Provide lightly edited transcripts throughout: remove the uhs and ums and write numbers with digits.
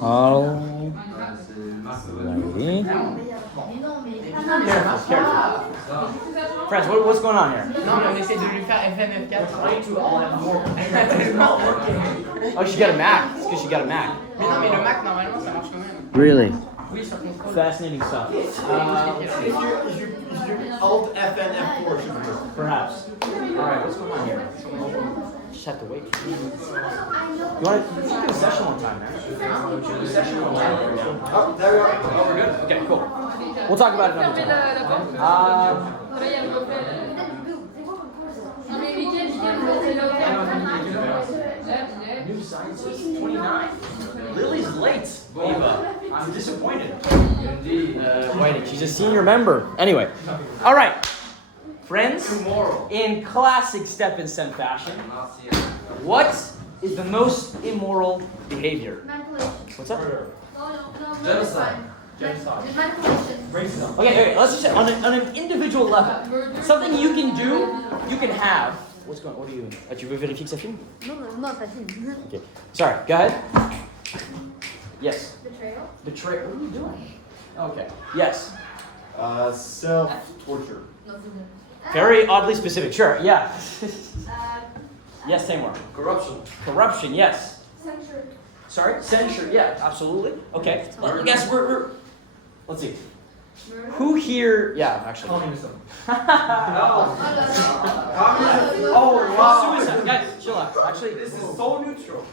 Alrighty. Careful. Friends, what's going on here? Non, mais on essaie de lui faire FN4. Oh, she got a Mac. It's because she got a Mac. Mais non, mais le Mac, normalement, ça marche quand même. Really? Oui, sur console. Fascinating stuff. Alt FN F4 should work. Perhaps. Alright, what's going on here? Just have to wait. You want to do a session one time, man? Do a session one time. Oh, there we go. Oh, we're good? Okay, cool. We'll talk about it another time. New scientist, 29. Lily's late, Eva. I'm disappointed. Indeed. Waiting. She's a senior member. Anyway. All right. Friends, in classic Step and Send fashion, what is the most immoral behavior? What's up? Okay, let's just say on an individual level, something you can do, you can have. What are you doing? Tu veux vérifier que ça filme? Non, facile. Okay. Sorry, go ahead. Yes. Betrayal. Betrayal. What are you doing? Okay. Yes. Self-torture. Very oddly specific. Sure. Yeah. Yes, Tamar. Corruption. Yes. Censure. Sorry. Censure. Yeah. Absolutely. Okay. I guess we're. Let's see. Murder. Who here? Yeah. Actually. Communism. Oh wow. Suicide. Guys, chill out. Actually, This is so neutral.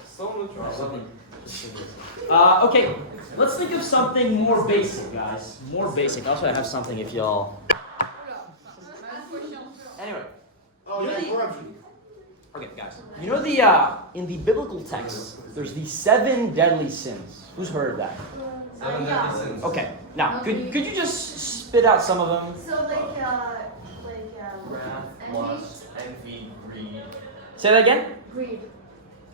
Okay. Let's think of something more basic, guys. More basic. Also, I have something if y'all. Anyway. Oh, yeah, corruption. Okay, guys. You know the in the biblical text, there's the 7 deadly sins. Who's heard of that? Okay. Now, could you just spit out some of them? So Envy, greed. Say that again. greed.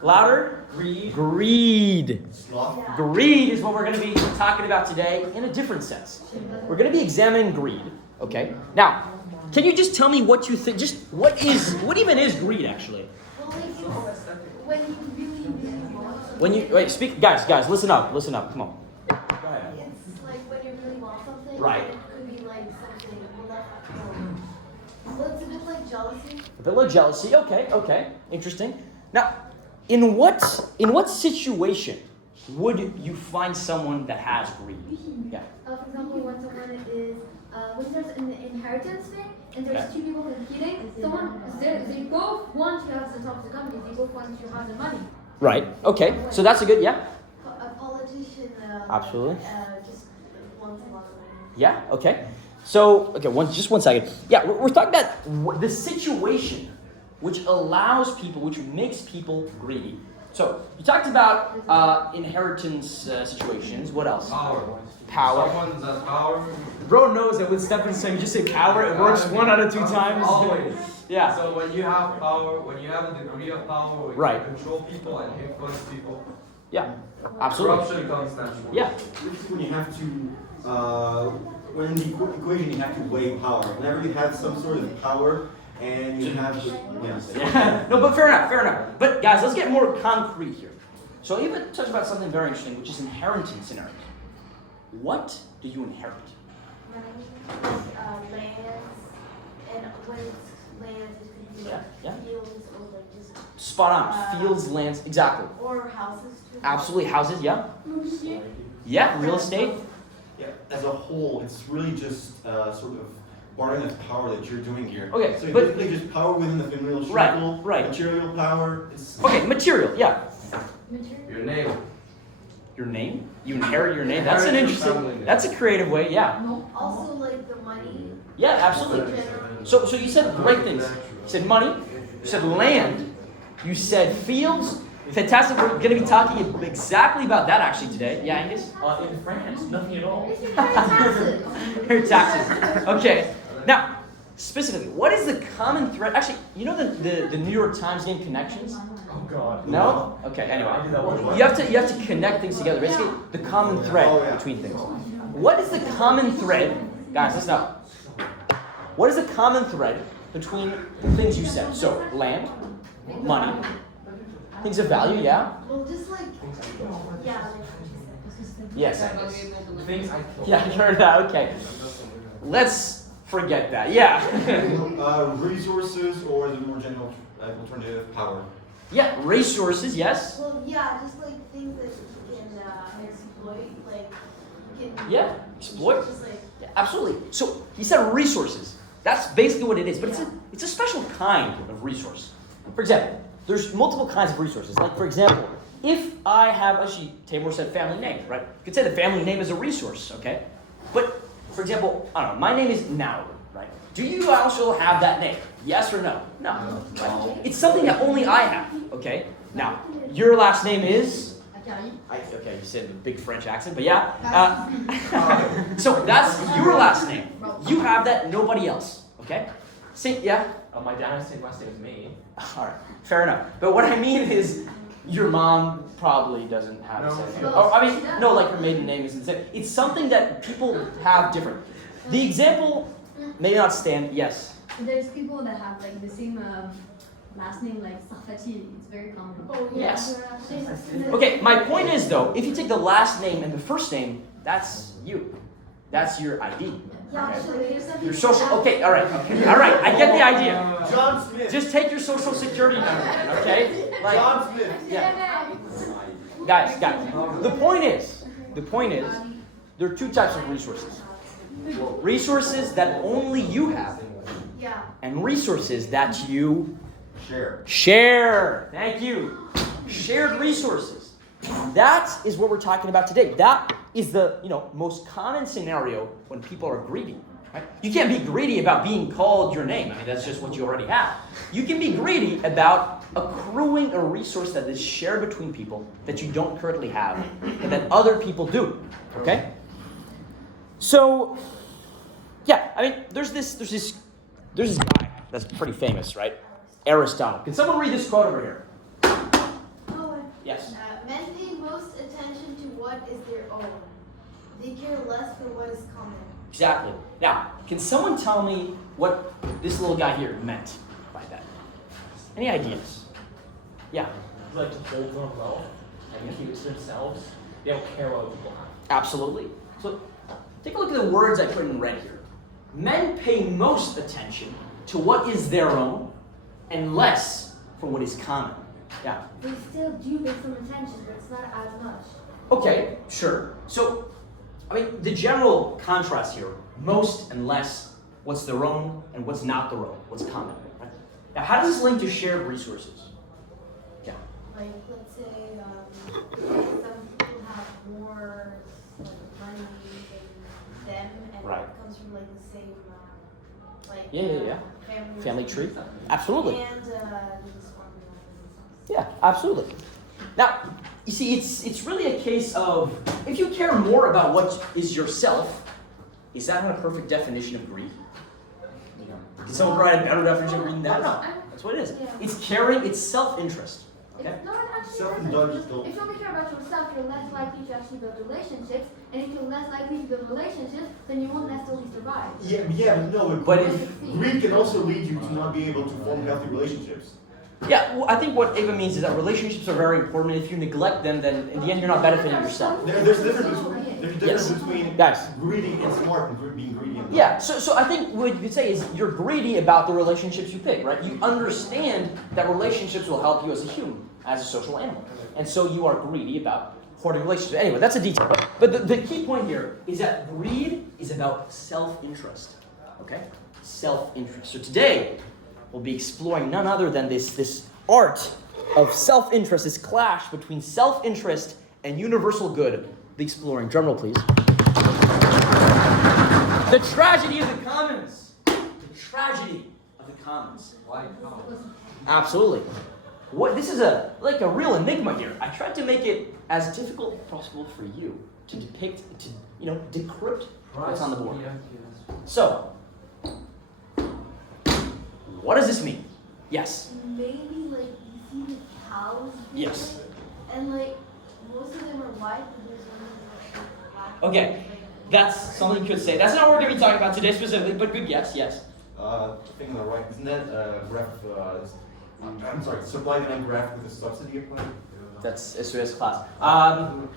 Louder. Greed. Sloth. Yeah. Greed is what we're going to be talking about today in a different sense. We're going to be examining greed. Okay. Now, can you just tell me what you think? Just what even is greed actually? Well, like when you really want something. When you wait, speak, guys, listen up, come on. Go ahead. It's like when you really want something. Right. It could be like something. Well, it's a bit like jealousy. A bit of jealousy. Okay, interesting. Now, in what situation would you find someone that has greed? Yeah. For example, when someone is when there's an inheritance thing and there's Okay. 2 people competing, they both want to have the top of the company. They both want to have the money. Right. Okay. So that's a good. Yeah. A politician. Absolutely. Just wants a lot of money. Yeah. Okay. So just one second. Yeah, we're talking about the situation which allows people, which makes people greedy. So you talked about inheritance situations. What else? Power. Someone's at power. Bro knows that with Stephen saying you just say power, it works 1 out of 2 times. Always. Yeah. So when you have power, when you have a degree of power, when Right. you control people and influence people, Yeah. Absolutely. corruption comes naturally. Yeah. When you have to, when in the equation you have to weigh power. Whenever you have some sort of power and you have, Yeah. No, but fair enough. But guys, let's get more concrete here. So even touch about something very interesting, which is inheritance in Arabic. What do you inherit? Money, lands, and when it's lands, it could be Yeah. fields or like just Spot on. Fields, lands, exactly. or houses too. Absolutely. Houses, yeah. Yeah, real estate. Yeah, as a whole, it's really just sort of borrowing the power that you're doing here. Okay, so but- basically just power within the familial Right, circle, right. material power. It's Okay, material, yeah. Material. Your name. Your name? You inherit your name? That's an Inherit your family interesting, name. that's a creative way, yeah. Also like the money. Yeah, absolutely. So you said great things. You said money, you said land, you said fields. Fantastic, we're going to be talking exactly about that actually today. Yeah, Angus? In France, nothing at all. It's your taxes. Your taxes. Okay. Now, specifically, what is the common thread? Actually, you know the New York Times game Connections? Oh God. No? Okay, I anyway. did that one. You have to connect things together. Basically, the common thread between things. What is the common thread? Guys, listen up. What is the common thread between the things you said? So, land, money, things of value, yeah? Well, just like, yeah, like Yes, Ça Angus. va lui pour demain. Things I killed. Yeah, you heard that. Okay. Let's forget that. Yeah. Resources or the more general alternative, power. Yeah, resources, yes. Well, yeah, just like things that you can exploit, like you can. Yeah, exploit. Just like. Yeah, absolutely. So he said resources. That's basically what it is, but it's a special kind of resource. For example, there's multiple kinds of resources. Like for example, if I have, actually Tamor said family name, right? You could say the family name is a resource, okay? But for example, I don't know, my name is Naouri, right? Do you also have that name? Yes or no? No. Right? It's something that only I have, okay? Now, your last name is? Okay, you said the big French accent, but yeah. So that's your last name. You have that, nobody else, okay? See, yeah? My dad's same last name as me. All right, fair enough. But what I mean is, your mom probably doesn't have the same name. Oh, I mean, no, like her maiden name isn't the same. It's something that people have different. The example may not stand, yes. There's people that have like the same last name, like Sarfati. It's very common. Oh, yeah. Yes. Okay, my point is though, if you take the last name and the first name, that's you. That's your ID. Yeah, Okay. actually, there's something. Your social, okay, all right, I get the idea. John Smith. Just take your social security number, okay? Like, John Smith. yeah. Guys, the point is, there are two types of resources. Resources that only you have, Yeah. and resources that you Share. Thank you. Shared resources. That is what we're talking about today. That is the most common scenario when people are greedy. Right? You can't be greedy about being called your name. I mean, that's just what you already have. You can be greedy about accruing a resource that is shared between people that you don't currently have and that other people do. Okay? So, yeah, I mean, there's this guy that's pretty famous, right? Aristotle. Can someone read this quote over here? Oh, Yes. men pay most attention to what is their own. They care less for what is common. Exactly. Now, can someone tell me what this little guy here meant by that? Any ideas? Yeah, Like to hold their wealth and keep it to themselves. They don't care what people have. absolutely. So, take a look at the words I put in red here. Men pay most attention to what is their own and less for what is common. Yeah. They still do pay some attention, but it's not as much. Okay, sure. So, I mean, the general contrast here, most and less, what's their own and what's not their own, what's common. Right? Now, how does this link to shared resources? Yeah. Like, let's say some people have more like, money than them, and Right. it comes from like the same like Yeah. Family tree? Absolutely. And this formula. Yeah, absolutely. Now, you see, it's really a case of if you care more about what is yourself, is that not a perfect definition of greed? Can someone provide a better definition of greed than that? No, that's what it is. Yeah. It's caring, it's self-interest. Okay? It's not actually Self-indulgence, though. if you only care about yourself, you're less likely to actually build relationships. And if you're less likely to build relationships, then you won't necessarily survive. Yeah, but no. But if Greed can also lead you to not be able to form healthy relationships. Yeah, well, I think what Ava means is that relationships are very important, and if you neglect them, then in the end you're not benefiting yourself. There's a difference between Guys. greedy and smart and being greedy and Yeah, so I think what you could say is you're greedy about the relationships you pick, right? You understand that relationships will help you as a human, as a social animal. And so you are greedy about hoarding relationships. Anyway, that's a detail. But the key point here is that greed is about self-interest. Okay? Self-interest. So today, we'll be exploring none other than this art of self-interest, this clash between self-interest and universal good. The exploring. Drumroll, please. The tragedy of the commons. The tragedy of the commons. Why power? Absolutely. What this is a real enigma here. I tried to make it as difficult as possible for you to depict, to decrypt what's on the board. So, what does this mean? Yes. Maybe like you see the cows. Yes. And like most of them are white, but there's one that's like black. Okay. That's something you could say. That's not what we're going to be talking about today specifically, but good guess. Yes. thing on the right, isn't that graph? I'm sorry, supply demand graph with a subsidy applied? That's S1S class.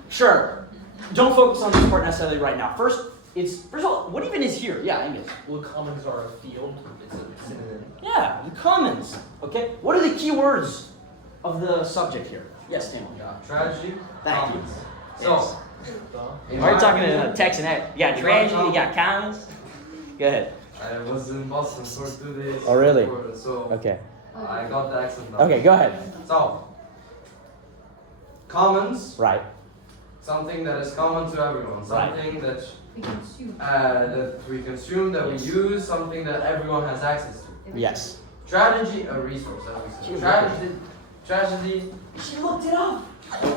Sure. don't focus on this part necessarily right now. First of all, what even is here? Yeah, Angus. Well, commons are a field. It's a synonym. Yeah, the commons. Okay. What are the key words of the subject here? Yes, Daniel. Tragedy. Thank you. commons. Yes. So, Why are you talking in text and that? You got tragedy, you got commons. Go ahead. I was in Boston for 2 days. Oh, really? So Okay. I got the accent down. Okay, go ahead. So, commons, Right. something that is common to everyone, Right. something that We consume. that we consume, that we use, something that everyone has access to. Yes. Tragedy, a resource, as we said. Tragedy. She looked it up.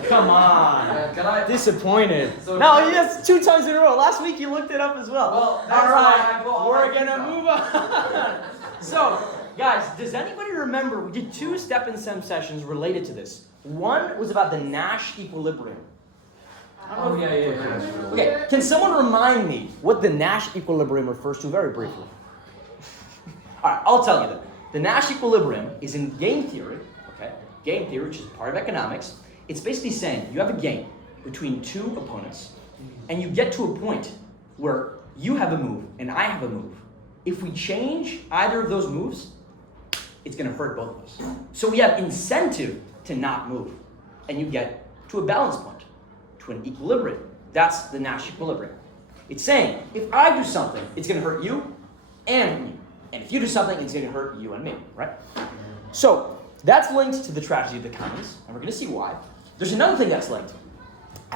Come on. Can I? Disappointed. So- No, yes, 2 times in a row. Last week you looked it up as well. Well, that's all why right. I got all We're my gonna stuff. move on. So, guys, does anybody remember we did 2 step and sem sessions related to this? One was about the Nash equilibrium. Oh, yeah. Okay, can someone remind me what the Nash equilibrium refers to very briefly? All right, I'll tell you that. The Nash equilibrium is in game theory, okay? Game theory, which is part of economics. It's basically saying you have a game between 2 opponents, and you get to a point where you have a move and I have a move. If we change either of those moves, it's going to hurt both of us. So we have incentive to not move, and you get to a balance point, to an equilibrium. That's the Nash equilibrium. It's saying if I do something, it's going to hurt you and me, and if you do something, it's going to hurt you and me, right? So that's linked to the tragedy of the commons, and we're going to see why. There's another thing that's linked.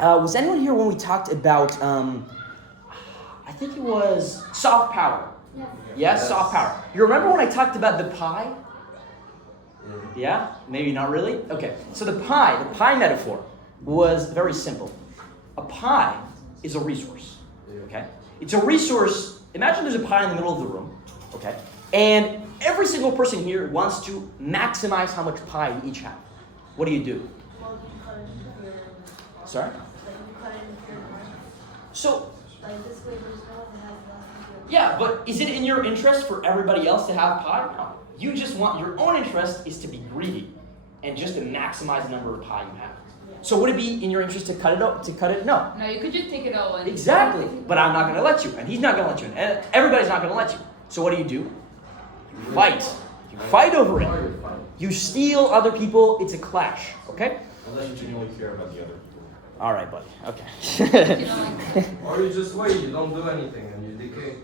Was anyone here when we talked about? I think it was soft power. Yes. Yes, soft power. You remember when I talked about the pie? Yeah? Maybe not really? Okay. So the pie metaphor was very simple. A pie is a resource. Okay? It's a resource. Imagine there's a pie in the middle of the room. Okay? And every single person here wants to maximize how much pie we each have. What do you do? Well, you cut it if you're, Sorry? like you cut it if you're more. So, Like this way, there's no one that has less than you. yeah, but is it in your interest for everybody else to have pie? No. You just want, your own interest is to be greedy and just to maximize the number of pie you have. So would it be in your interest to cut it? No. No, you could just take it all and Exactly. But I'm not going to let you, and he's not going to let you, and everybody's not going to let you. So what do? You fight. You fight over it. You steal other people. It's a clash. Okay? Unless you genuinely care about the other people. All right, buddy. Okay. Or you just wait, you don't do anything, and you decay.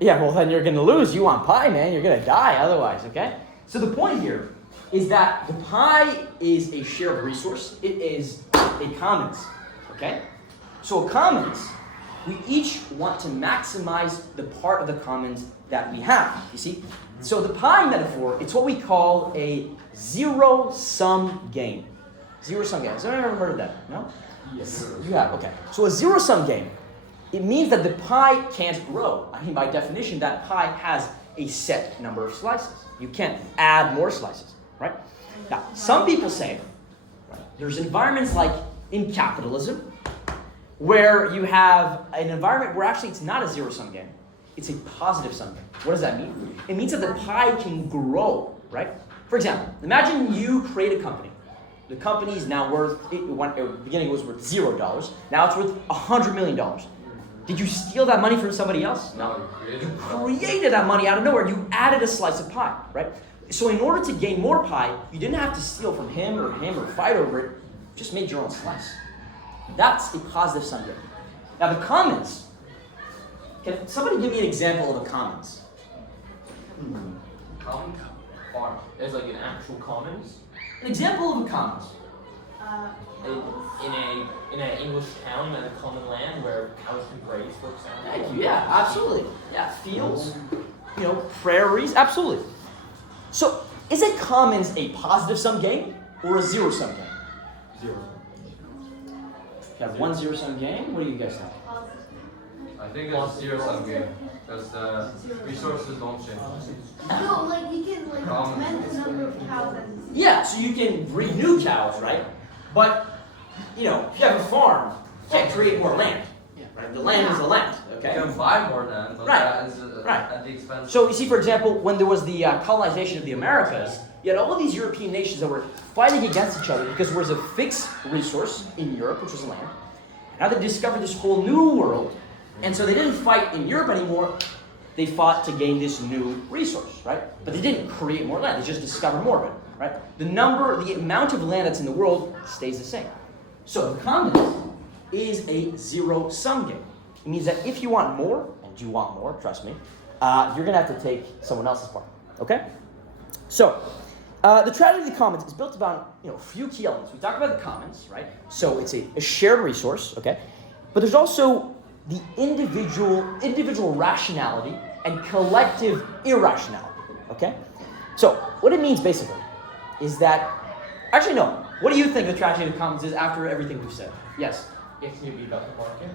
Yeah, well then you're gonna lose. You want pie, man. You're gonna die otherwise, okay? So the point here is that the pie is a shared resource. It is a commons, okay? So a commons, we each want to maximize the part of the commons that we have, you see? So the pie metaphor, it's what we call a zero-sum game. Zero-sum game. Has anyone ever heard of that? No? Yes. You have, okay. So a zero-sum game, it means that the pie can't grow. I mean, by definition, that pie has a set number of slices. You can't add more slices, right? Now, some people say, right, there's environments like in capitalism, where you have an environment where actually it's not a zero-sum game. It's a positive-sum game. What does that mean? It means that the pie can grow, right? For example, imagine you create a company. The company is now worth, at the beginning it was worth $0. Now it's worth $100 million. Did you steal that money from somebody else? No. You created that money out of nowhere. You added a slice of pie, right? So in order to gain more pie, you didn't have to steal from him or fight over it. You just made your own slice. That's a positive sum game. Now the commons. Can somebody give me an example of a commons? Common farm. There's like an actual commons An example of a commons. in an English town in a common land where cows can graze, for example. Thank you. Yeah, absolutely. Yeah, fields, prairies, absolutely. So, is a commons a positive sum game or a zero sum game? Zero. You have one zero sum game. What do you guys think? I think it's a zero-sum game, because the resources don't change. No, like you can like Common. augment the number of cows as you see. Yeah, so you can breed new cows, right? But if you have a farm, you can't create more land. Right? The land is the land. You Okay. can buy more land, but Right. that is Right. at the expense. So you see, for example, when there was the colonization of the Americas, you had all of these European nations that were fighting against each other because there was a fixed resource in Europe, which was land. Now they discovered this whole new world, and so they didn't fight in Europe anymore. They fought to gain this new resource, right? But they didn't create more land. They just discovered more of it, right? The amount of land that's in the world stays the same. So the commons is a zero-sum game. It means that if you want more, and you want more, trust me, you're gonna have to take someone else's part, okay? So, the tragedy of the commons is built about a few key elements. We talked about the commons, right? So it's a shared resource, okay? But there's also the individual rationality and collective irrationality, okay? So what it means basically is that, actually no, what do you think the tragedy of the commons is after everything we've said? Yes? It's gonna be about the market.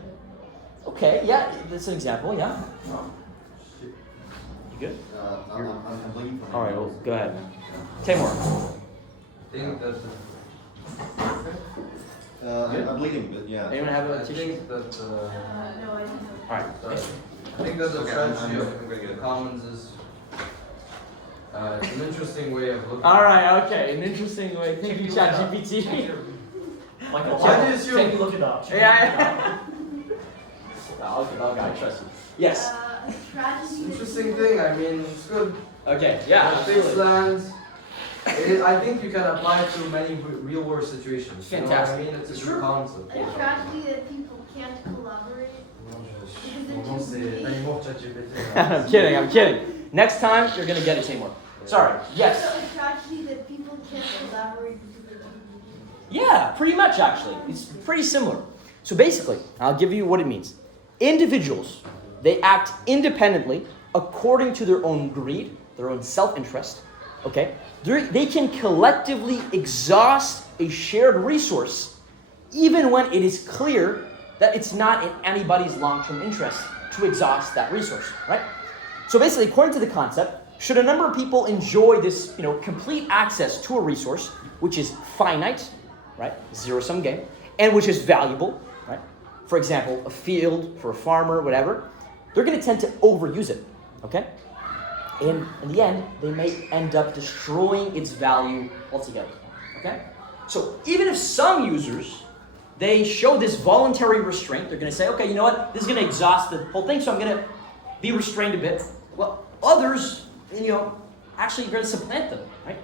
Okay, yeah, that's an example, yeah. You good? I'm bleeding from All right, well, go ahead. Timur. I think that I'm bleeding, but yeah. Anyone have I a tissue? think that No, I don't know. All right. sorry. I think that the Okay, tragedy I'm of the commons is it's an interesting way of looking. All right, okay, an interesting way. Thank you, ChatGPT. Michael, Why do you assume- take a look it up. Yeah. Okay, I trust you. Yes. A tragedy. Interesting thing. I mean, it's good. Okay. Yeah. It takes Absolutely. land. I think you can apply it to many real world situations. You know what I Fantastic. mean? It's a Sure. good concept. A tragedy that people can't collaborate. I'm kidding. Next time you're gonna get it, Timur. Sorry. Yes. So a tragedy that people can't collaborate because they're too Yeah, pretty much actually. It's pretty similar. So basically, I'll give you what it means. Individuals, they act independently according to their own greed, their own self-interest. Okay? They can collectively exhaust a shared resource even when it is clear that it's not in anybody's long-term interest to exhaust that resource, right? So basically, according to the concept, should a number of people enjoy this, complete access to a resource, which is finite, right? Zero-sum game, and which is valuable, right? For example, a field for a farmer, whatever, they're going to tend to overuse it, okay? And in the end, they may end up destroying its value altogether, okay? So even if some users, they show this voluntary restraint, they're going to say, okay, you know what, this is going to exhaust the whole thing, so I'm going to be restrained a bit. Well, others, actually going to supplant them, right?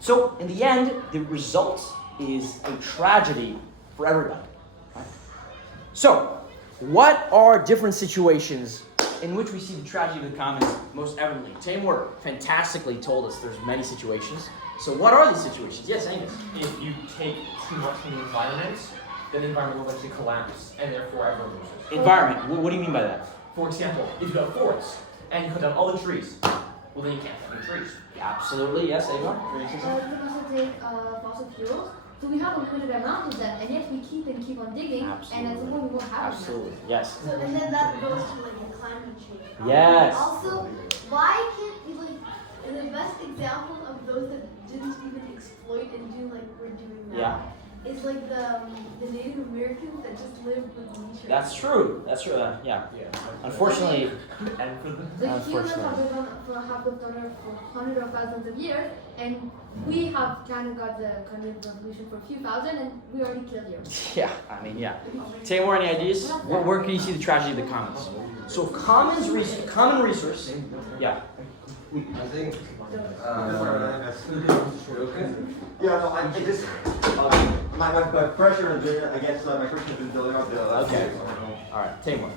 So in the end, the result is a tragedy for everybody. Right? So, what are different situations in which we see the tragedy of the commons most evidently? Timur fantastically told us there's many situations. So what are these situations? Yes, Angus. If you take too much from the environment, then the environment will eventually collapse, and therefore everyone loses. Environment. What do you mean by that? For example, if you have a forest and you cut down all the trees, well then you can't have any trees. Absolutely, yes, Ava. You can also take fossil fuels. So we have a limited amount of them, and yet we keep on digging, and at some point we won't have Absolutely, yes. So and then that goes to like the climate change problem. Yes. Also, why can't we the best example of those that didn't even exploit and do like we're doing now is like the Native Americans that just lived with nature. That's true. Yeah. Yeah. Unfortunately, And for the The humans Unfortunately. have lived on Earth for hundreds of thousands of years, and we have kind of got the kind of revolution for a few thousand, and we already killed you. yeah. Timur, any ideas? Where can you see the tragedy of the commons? So common resource. Yeah. I think. Okay. Yeah, no, I just my pressure and I guess my pressure has been building up. Okay. All right, Timur.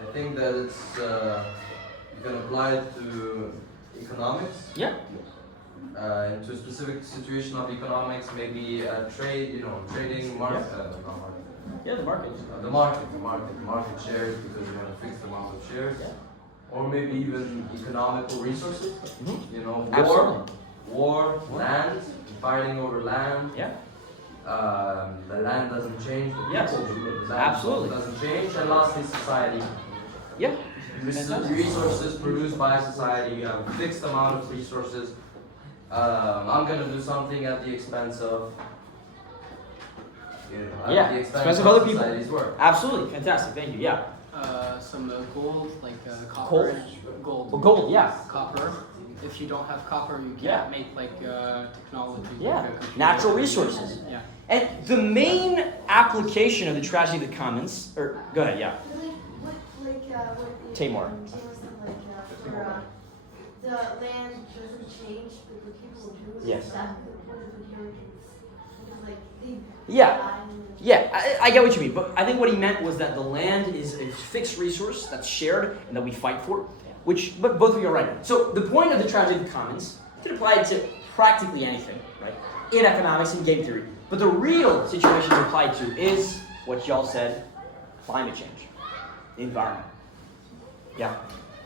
I think that it's you can apply it to economics. Yeah. Into a specific situation of economics, maybe trade, trading, market, not market. Yeah, the market. The market shares because you have a fixed amount of shares. Yeah. Or maybe even economical resources. Mhm. War, land, fighting over land. Yeah. The land doesn't change. The Yes. people, the land Absolutely. doesn't change, and lastly, society. Yeah. Resources produced by society. You have a fixed amount of resources. I'm gonna do something at the expense of. At the expense of other people. Society's work. Absolutely, fantastic. Thank you. Yeah. Some gold, like Gold? copper, gold. Well, gold. Yeah. Copper. if you don't have copper, you can't Yeah. make like technology. Yeah, like a computer. natural resources. Yeah. And the main application of the tragedy of the commons, or go ahead, yeah. What Tamar. said, the land doesn't change, but the people do. Yes. That's the point of inheritance. Because like they Yeah. die and- Yeah, I get what you mean, but I think what he meant was that the land is a fixed resource that's shared and that we fight for, but both of you are right. So the point of the tragedy of the commons, you can apply it to practically anything, right? In economics and game theory. But the real situation to apply to is what y'all said, climate change, the environment. Yeah.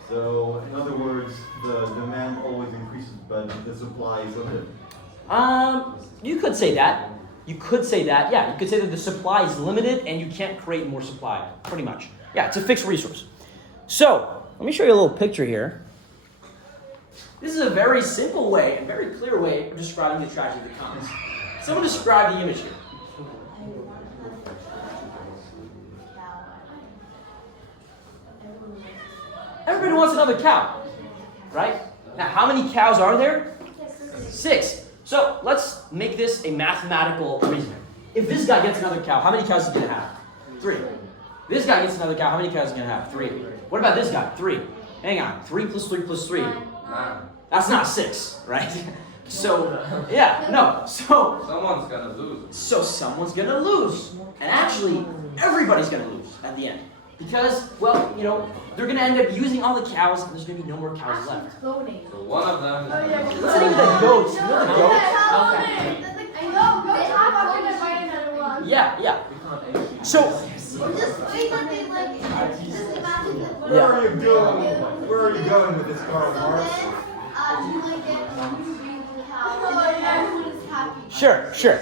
So, in other words, the demand always increases, but the supply is limited. You could say that. You could say that, yeah. You could say that the supply is limited and you can't create more supply, pretty much. Yeah, it's a fixed resource. So, let me show you a little picture here. This is a very simple way, a very clear way of describing the tragedy of the commons. Someone describe the image here. Everybody wants another cow, right? Now, how many cows are there? 6. So let's make this a mathematical reasoning. If this guy gets another cow, how many cows is he going to have? 3. This guy gets another cow, how many cows is he going to have? 3. What about this guy? 3. Hang on. 3 plus 3 plus 3. 9. That's not 6, right? So, yeah, no. So Someone's gonna lose. So someone's gonna lose. And actually, everybody's gonna lose at the end. Because, well, you know, they're gonna end up using all the cows and there's gonna be no more cows left. Cloning. So one of them is Listening to the goats, you know the goats? I know, They have to buy another one. Yeah, yeah. So, just wait that they like, just imagine that. Where are you going? Where are you going with this, Karl So Marx? then, you like get a new breed of cow, and then everyone is happy. sure.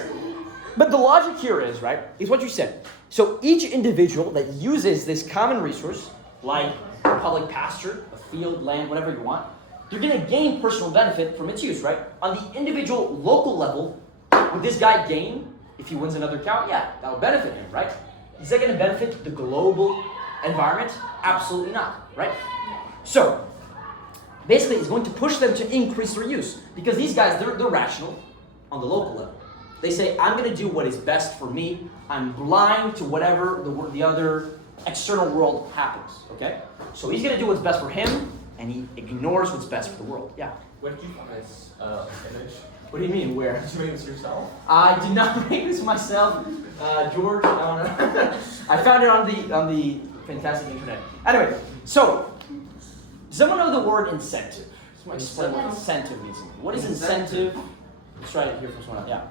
But the logic here is, right, is what you said. So each individual that uses this common resource, like a public pasture, a field, land, whatever you want, you're going to gain personal benefit from its use, right? On the individual local level, would this guy gain if he wins another cow? Yeah, that would benefit him, right? Is that going to benefit the global environment? Absolutely not, right? So, basically, it's going to push them to increase their use because these guys, they're rational on the local level. They say, I'm going to do what is best for me. I'm blind to whatever the other external world happens, okay? So he's going to do what's best for him, and he ignores what's best for the world. Yeah. Where did you find this image? What do you mean, where? Did you make this yourself? I did not make this myself, George. I don't know. I found it on the fantastic internet. Anyway, so does someone know the word incentive? Someone explain what incentive means. What is incentive? Let's try it here for someone else. Yeah.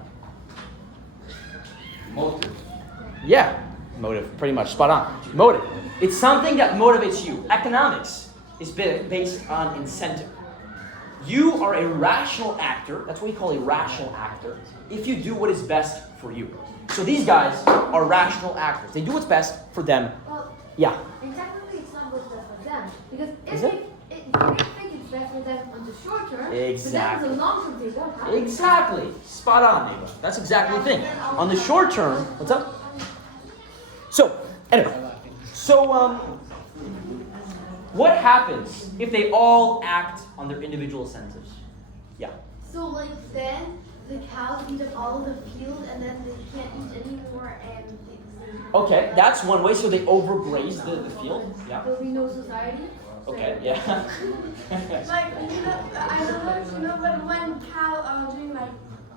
motive. Yeah, motive, pretty much, spot on. Motive. It's something that motivates you. Economics is based on incentive. You are a rational actor, that's what we call a rational actor, if you do what is best for you. So these guys are rational actors. They do what's best for them. Well, Yeah. exactly, it's not what's best for them. Because Is if it? they think it's best for them on the short term, Exactly. but then on the long term they don't have it. Exactly. Spot on, Ava. That's exactly the thing. On the short term, what's up? So, anyway. So, what happens if they all act on their individual incentives? Yeah. So like then the cows eat up all of the field and then they can't eat anymore and things. Okay, that's one way. So they overgraze the field. Yeah. There'll be no society. Okay, yeah. Like, I don't know if you know, but when cow doing like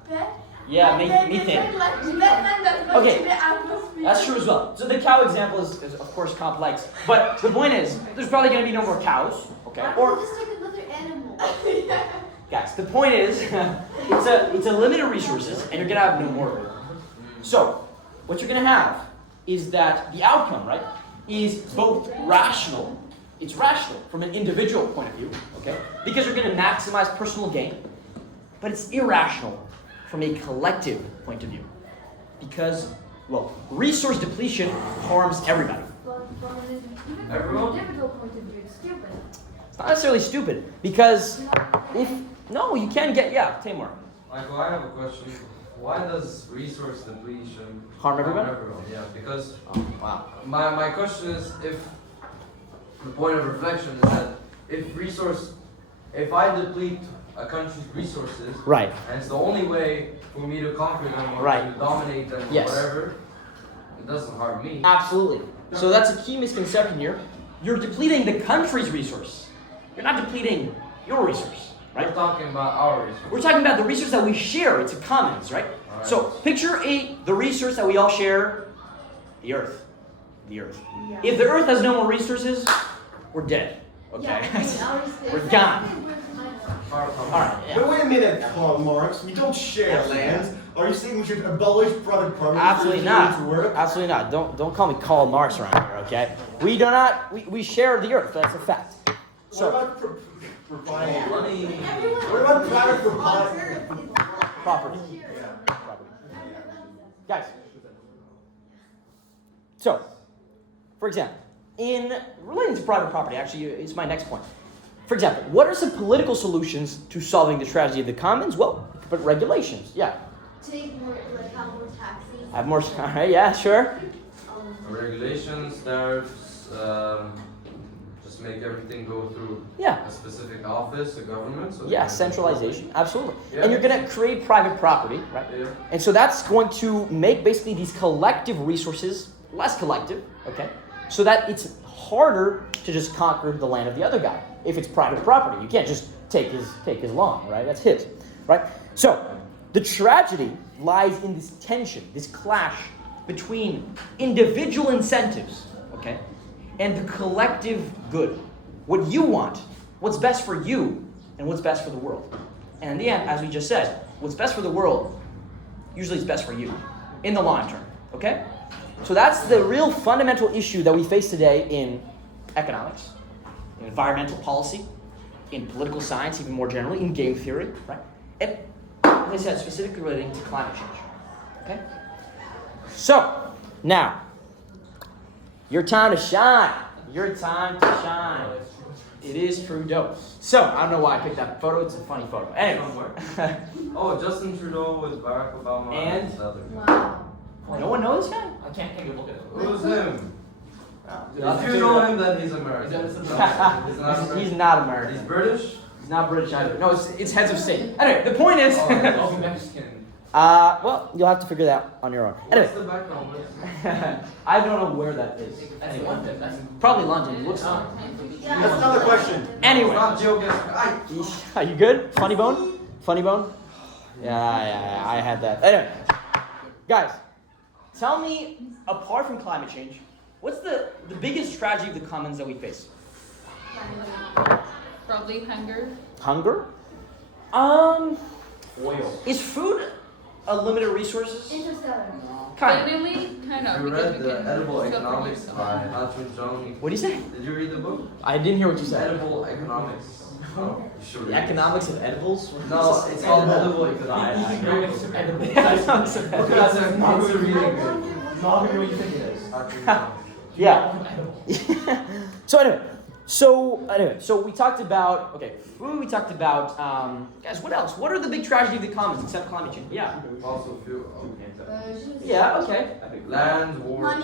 pet, Yeah, like, they methane. think like methane that's going Okay. to the atmosphere. That's true as well. So the cow example is of course complex. But the point is, there's probably going to be no more cows. Okay. Or Or just like another animal. guys, the point is, it's a limited resources, and you're going to have no more of it. So what you're going to have is that the outcome, right, is both rational. It's rational from an individual point of view, okay? Because you're going to maximize personal gain, but it's irrational from a collective point of view. Because, well, resource depletion harms everybody. But from an even Everyone? from an individual point of view, it's stupid. It's not necessarily stupid, because if, no, you can get, yeah, Tamar. Michael, I have a question. Why does resource depletion Harm everybody? Yeah, because Oh, wow. my question is if the point of reflection is that if resource if I deplete a country's resources, Right. and it's the only way for me to conquer them or Right. to dominate them or Yes. whatever, it doesn't harm me. Absolutely. So that's a key misconception here. You're depleting the country's resource. You're not depleting your resource, right? We're talking about our resources. We're talking about the resource that we share. It's a commons, right? Alright. So picture the resource that we all share, the earth. The earth. If the earth has no more resources, we're dead. Okay? We're gone. Alright, yeah. But wait a minute, Karl Marx. We don't share land. Are you saying we should abolish private property? Absolutely for not. humans to work? Absolutely not. Don't call me Karl Marx around here, okay? We do not. We share the earth. That's a fact. What So about propriety? Money. What about private property? property. Guys. So, for example, in relating to private property, actually, it's my next point. For example, what are some political solutions to solving the tragedy of the commons? Well, you could put regulations. Yeah. Take more, like have more taxes. Have more. All right. Yeah. Sure. Regulations, tariffs, just make everything go through Yeah. a specific office, a government. So Yeah. they can Centralization. Absolutely. Yeah. And you're gonna create private property, right? Yeah. And so that's going to make basically these collective resources less collective, okay? So that it's harder to just conquer the land of the other guy. If it's private property, you can't just take his lawn, right? That's his, right? So the tragedy lies in this tension, this clash between individual incentives, okay, and the collective good. What you want, what's best for you, and what's best for the world. And in the end, as we just said, what's best for the world usually is best for you in the long term, okay? So that's the real fundamental issue that we face today in economics, in environmental policy, in political science, even more generally, in game theory, right? And as I said, specifically relating to climate change, okay? So, now, your time to shine. Your time to shine. It is Trudeau. So, I don't know why I picked that photo. It's a funny photo. Anyway. Oh, Justin Trudeau with Barack Obama And? the other. Wow. No one knows this guy? I can't take a look at it. Who's him? Not If you know him, then he's American. Is that- No, he's not He's American. not American. He's British? He's not British either. No, it's heads of state. Anyway, the point is. Oh, Mexican. Well, you'll have to figure that on your own. Anyway, What's the background? I don't know where that is. That's Anyway. London. That's Probably London. It looks like. That's another question. Anyway, Not Joe Gaspar. are you good? Funny bone? Funny bone? Yeah, I had that. Anyway, guys, tell me, apart from climate change, what's the biggest tragedy of the commons that we face? Probably hunger. Hunger? oil. Is food a limited resources? Interstellar. Kind of. Finally, kind of. You because read we the can Edible self-produce Economics some. by Alton John. What do you say? Did you read the book? I didn't hear what you said. Edible Economics. Oh, you should The read it. economics of edibles? No, it's called Edible Economics. Economics of edibles. That's not really reading good. Not even what you think it is. Yeah. So we talked about food. We talked about guys. What else? What are the big tragedy of the commons except climate change? Yeah. Fossil fuel. Yeah. Okay. Land, war.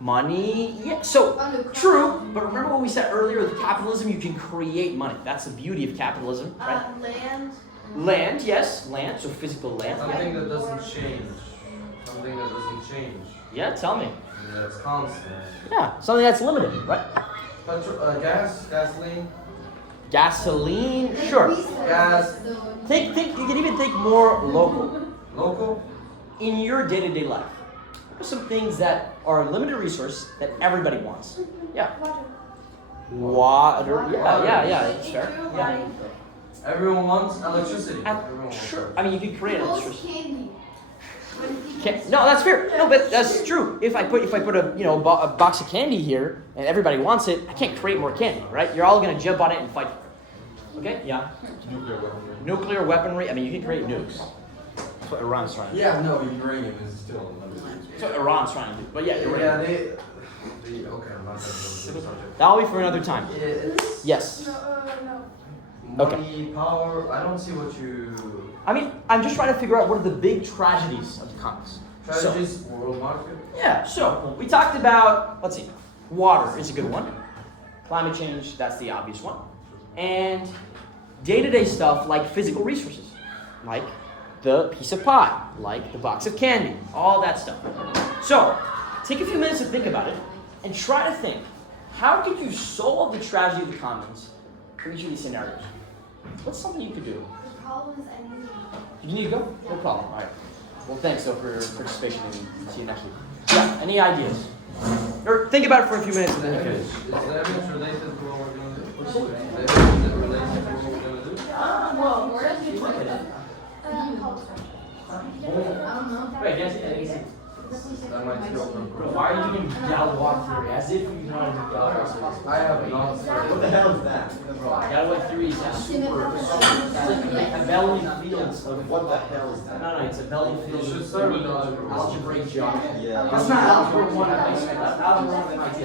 Money. Yeah. So Underground. true. But remember what we said earlier? With capitalism, you can create money. That's the beauty of capitalism, right? Land. Land. Yes. Land. So physical land. Something that doesn't change. Something that doesn't change. Yeah. Tell me. That's constant. Yeah. Something that's limited, right? Gasoline. Gasoline. Sure. Gas. Think. You can even think more local. Local. In your day-to-day life. What are some things that are a limited resource that everybody wants? Yeah. Water. Yeah. That's fair. Yeah. Everyone wants electricity. And Everyone wants sure. I mean, you could create Most electricity. candy. No, that's fair. No, but that's true. If I put a box of candy here and everybody wants it, I can't create more candy, right? You're all gonna jump on it and fight for it. Okay? Yeah. Nuclear weaponry. I mean, you can create nukes. That's what Iran's trying to do. Yeah, no, uranium is still another That's what Iran's trying to do. But yeah, you're right. Yeah, they okay, I'm not gonna go into the subject. That'll be for another time. It's Yes. No. money, power. I don't see what you. I mean, I'm just trying to figure out what are the big tragedies of the commons. Strategies, world market. Yeah, so we talked about, let's see, water is a good one. Climate change, that's the obvious one. And day-to-day stuff like physical resources, like the piece of pie, like the box of candy, all that stuff. So, take a few minutes to think about it, and try to think, how could you solve the tragedy of the commons for each of these scenarios? What's something you could do? The problem is I need to know. You need to go? No problem. All right. Well, thanks though for your participation, and see you next week. Yeah. Any ideas? Or think about it for a few minutes and then you can. Is the evidence related to what we're going to do? Is the evidence related to what we're going to do? Well, where does it Look at it. Wait, yes. That might feel from Why are you doing Galois theory? As if you know how to do Galois theory. I have not What studied. the hell is that? Galois theory is super. It's like a belly fields of What the hell is that? No, it's a belly You field should of start with algebra. algebraic geometry. Yeah. That's not algebra 1 at MIT. That's algebra 1 at MIT.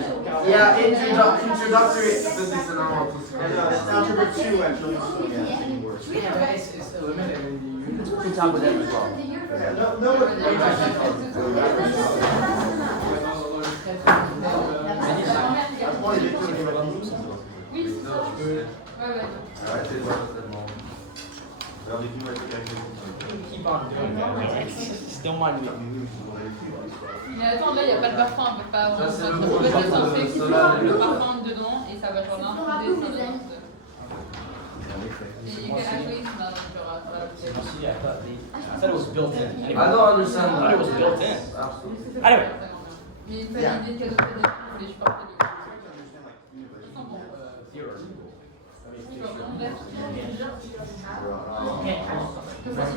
Yeah, introductory physics and all of It's algebra 2 actually. Yeah, it's even worse. Yeah, it's eliminated in the unit. We can talk with them as well. No, I wanted to do it about the Keep on doing that. Just don't mind me. Mais attends, là, il n'y a pas de parfum, on peut pas. Ça, c'est le On nouveau peut parfum de désinfecter Solar. le parfum dedans et ça va genre l'infuser, ça va dans Et you can actually smell it, genre, à la bouteille. Yeah, I thought it was built in. Anyway. I don't understand I thought that. it was built in. Absolutely. Anyway. Mais il fallait l'idée de cadeau de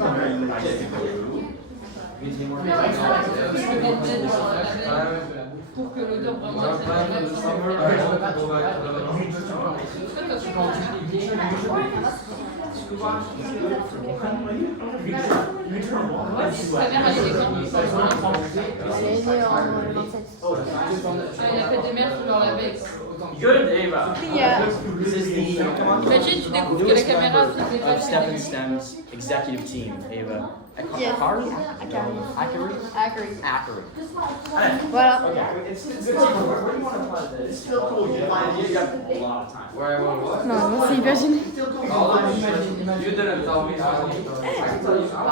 Noël, je voulais supporter le. Pour que l'odeur vraiment il a fait des mères qui leur lavaient. Good, Ava. Yeah. This is the Imagine tu découvres que la caméra filme of Step and Stem's executive team, Ava. Yes. Akari? Ackery. Ackery. Voilà. Okay, it's good team. Where do you want to apply this? It's still cool. You got a lot of time. Where I want what? Non, c'est hyper gêné. You didn't tell me how. I can tell you how.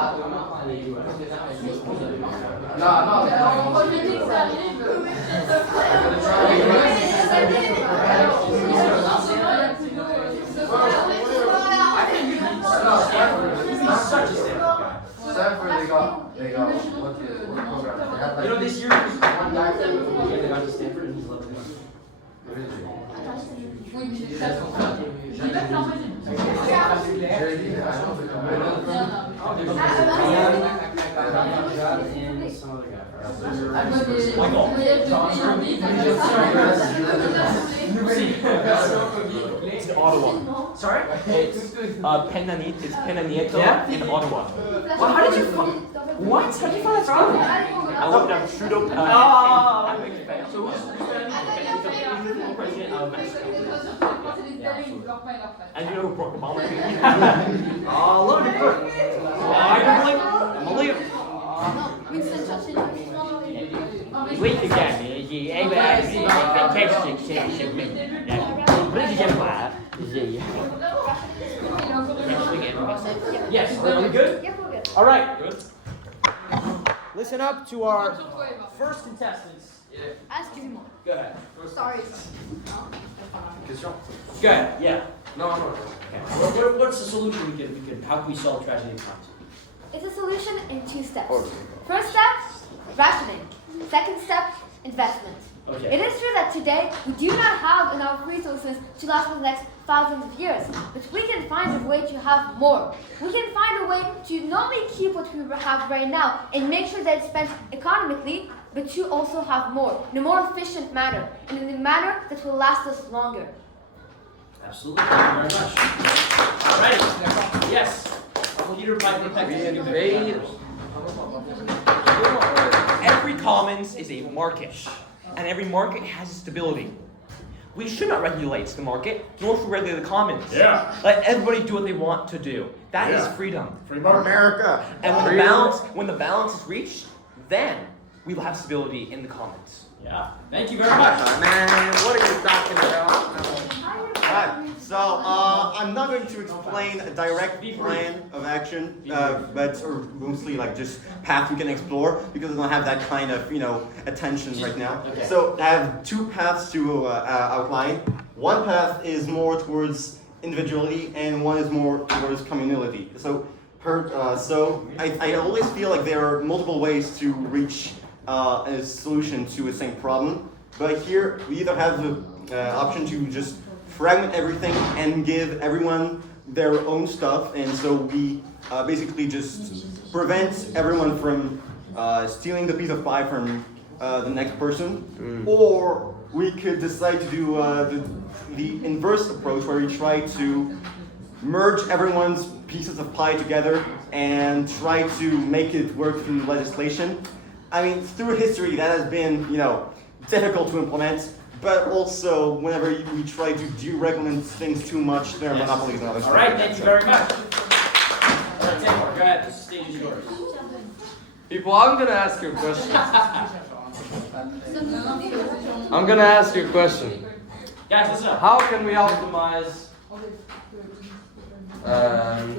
No, Stanford, they got what program? They had like. You know, this year there's one guy that got to Stanford and he's level 1. Oui, mais ça, je vais pas te l'envoyer. And some other guy. Ah, moi, des voyages de pays en ville. It's in Ottawa. Sorry? It's Penanico in Ottawa. Well, how did you find? What? How did you find that spelling? I looked up Trudeau. I'm a big fan. So who's president of Mexico? And you know who Barack Obama? Oh, look at her. I don't believe. Winston Churchill. Wait again. Yes, are we good? Yeah, we're good. All right. Good. Listen up to our first contestants. Excusez-moi. Go ahead. Sorry. Go ahead. Yeah. No. Okay. What's the solution we can? How can we solve tragedy of commons? It's a solution in 2 steps. First step, rationing. Second step, investment. Okay. It is true that today we do not have enough resources to last for the next thousands of years, but we can find a way to have more. We can find a way to not only keep what we have right now and make sure that it's spent economically, but to also have more, in a more efficient manner, and in a manner that will last us longer. Absolutely. Thank you very much. All right. Yes. Leader by the Every commons is a market, and every market has stability. We should not regulate the market, nor should we regulate the commons. Yeah. Let everybody do what they want to do. That is freedom. Freedom of America. And when the balance is reached, then we will have stability in the commons. Yeah. Thank you very much. Man, what are you talking about? Alright, so I'm not going to explain a direct plan of action, but or mostly like just path you can explore because I don't have that kind of attention right now. Okay. So I have two paths to outline. One path is more towards individuality, and one is more towards communality. So I always feel like there are multiple ways to reach a solution to a same problem. But here we either have the option to just fragment everything and give everyone their own stuff, and so we basically just prevent everyone from stealing the piece of pie from the next person. Or we could decide to do the inverse approach, where we try to merge everyone's pieces of pie together and try to make it work through legislation. I mean, through history that has been difficult to implement. But also, whenever we try to deregulate things too much, there are monopolies and other stuff. All right, thank you very much. All right, Taylor, go ahead. The stage is yours. People, I'm gonna ask you a question. I'm gonna ask you a question. Guys, listen up. How can we optimize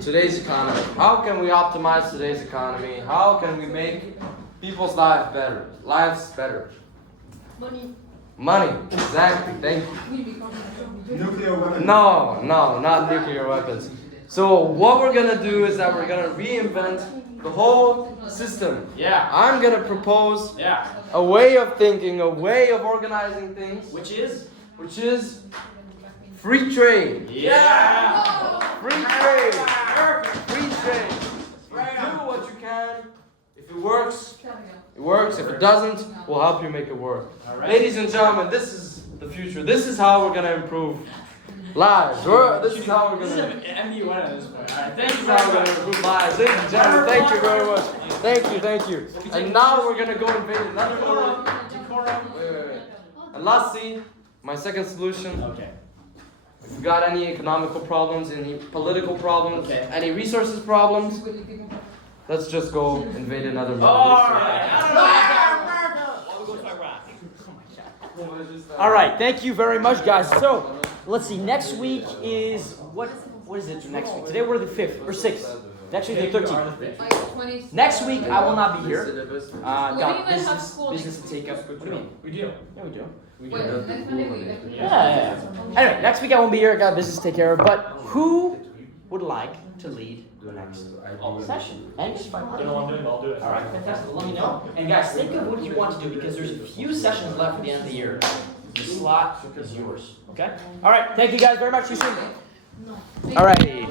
today's economy? How can we optimize today's economy? How can we make people's lives better? Money, exactly. Thank you. Nuclear weapons. No, not nuclear weapons. So what we're gonna do is that we're gonna reinvent the whole system. Yeah. I'm gonna propose Yeah. a way of thinking, a way of organizing things, Which is? free trade. Yeah. Free trade. Free trade. Do what you can. If it works, it works. If it doesn't, we'll help you make it work. All right. Ladies and gentlemen, this is the future. This is how we're gonna improve lives. This is how we're This is gonna. an MU1 at this point. All right, thank This you is very how we're much. gonna improve lives. Ladies and gentlemen, thank you very much. Thank you. And now we're gonna go invade another world. Decorum. Wait. And lastly, my second solution. Okay. If you got any economical problems, any political problems, Okay. any resources problems, let's just go invade another world. All right. I don't know. Why we go to Iraq? All right, thank you very much, guys. So, let's see. Next week is what is it next week? Today we're the 5th or 6th. Next week the 13th. Like 20. Next week I will not be here. We Got don't even have business school business next to take up. What do you mean? We do. Yeah, we do. Wait, next Monday we Yeah. Anyway, next week I won't be here. I got business to take care of. But who would like to lead the next session? And just find I don't know what I'm doing, but I'll do it. All right, fantastic. Let me know. And guys, think of what you want to do because there's a few sessions left for the end of the year. The slot is yours. Okay? All right. Thank you guys very much. See you soon. All right.